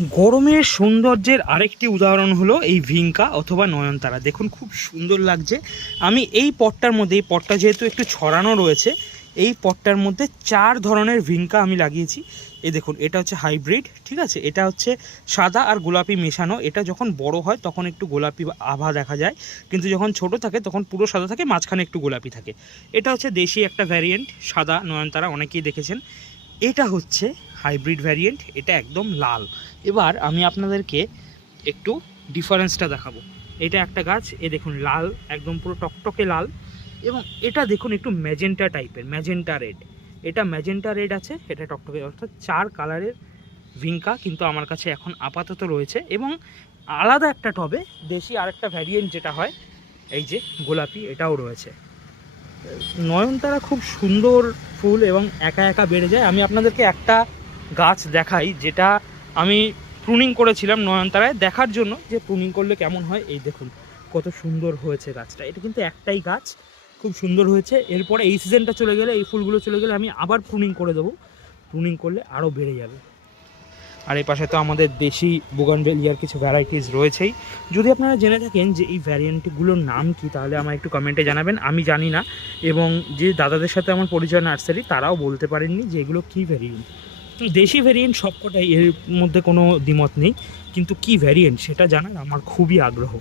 গরমের সৌন্দর্যের আরেকটি উদাহরণ হলো এই ভিঙ্কা অথবা নয়নতারা। দেখুন খুব সুন্দর লাগছে। আমি এই পটটার মধ্যে, এই পটটা যেহেতু একটু ছড়ানো রয়েছে, এই পটটার মধ্যে 4 ধরনের ভিঙ্কা আমি লাগিয়েছি। এই দেখুন, এটা হচ্ছে হাইব্রিড, ঠিক আছে। এটা হচ্ছে সাদা আর গোলাপি মেশানো। এটা যখন বড় হয় তখন একটু গোলাপি আভা দেখা যায়, কিন্তু যখন ছোট থাকে তখন পুরো সাদা থাকে, মাঝখানে একটু গোলাপি থাকে। এটা হচ্ছে দেশি একটা ভ্যারিয়েন্ট সাদা নয়নতারা, অনেকেই দেখেছেন। এটা হচ্ছে হাইব্রিড ভ্যারিয়েন্ট, এটা একদম লাল। এবার আমি আপনাদেরকে একটু ডিফারেন্সটা দেখাবো। এটা একটা গাছ, এ দেখুন লাল, একদম পুরো টকটকে লাল। এবং এটা দেখুন একটু ম্যাজেন্টা টাইপের, ম্যাজেন্টা রেড। এটা ম্যাজেন্টা রেড আছে, এটা টকটকে, অর্থাৎ 4 কালারের ভিঙ্কা কিন্তু আমার কাছে এখন আপাতত রয়েছে। এবং আলাদা একটা টবে দেশি আরেকটা ভ্যারিয়েন্ট যেটা হয়, এই যে গোলাপি, এটাও রয়েছে। নয়নতারা খুব সুন্দর ফুল এবং একা একা বেড়ে যায়। আমি আপনাদেরকে একটা গাছ দেখাই, যেটা আমি প্রুনিং করেছিলাম নয়নতারায়, দেখার জন্য যে প্রুনিং করলে কেমন হয়। এই দেখুন কত সুন্দর হয়েছে গাছটা। এটা কিন্তু একটাই গাছ, খুব সুন্দর হয়েছে। এরপরে এই সিজনটা চলে গেলে, এই ফুলগুলো চলে গেলে আমি আবার প্রুনিং করে দেবো। প্রুনিং করলে আরও বেড়ে যাবে। আর এই পাশে তো আমাদের দেশি বুগানভেলিয়ার কিছু ভ্যারাইটিস রয়েছেই। যদি আপনারা জেনে থাকেন যে এই ভ্যারিয়েন্টগুলোর নাম কি, তাহলে আমার একটু কমেন্টে জানাবেন। আমি জানি না, এবং যে দাদাদের সাথে আমার পরিচয় নার্সারি, তারাও বলতে পারেননি যে এগুলো কী ভ্যারিয়েন্ট। দেশি ভ্যারিয়েন্ট সবকটাই, এর মধ্যে কোনো দ্বিমত নেই, কিন্তু কী ভ্যারিয়েন্ট সেটা জানার আমার খুবই আগ্রহ।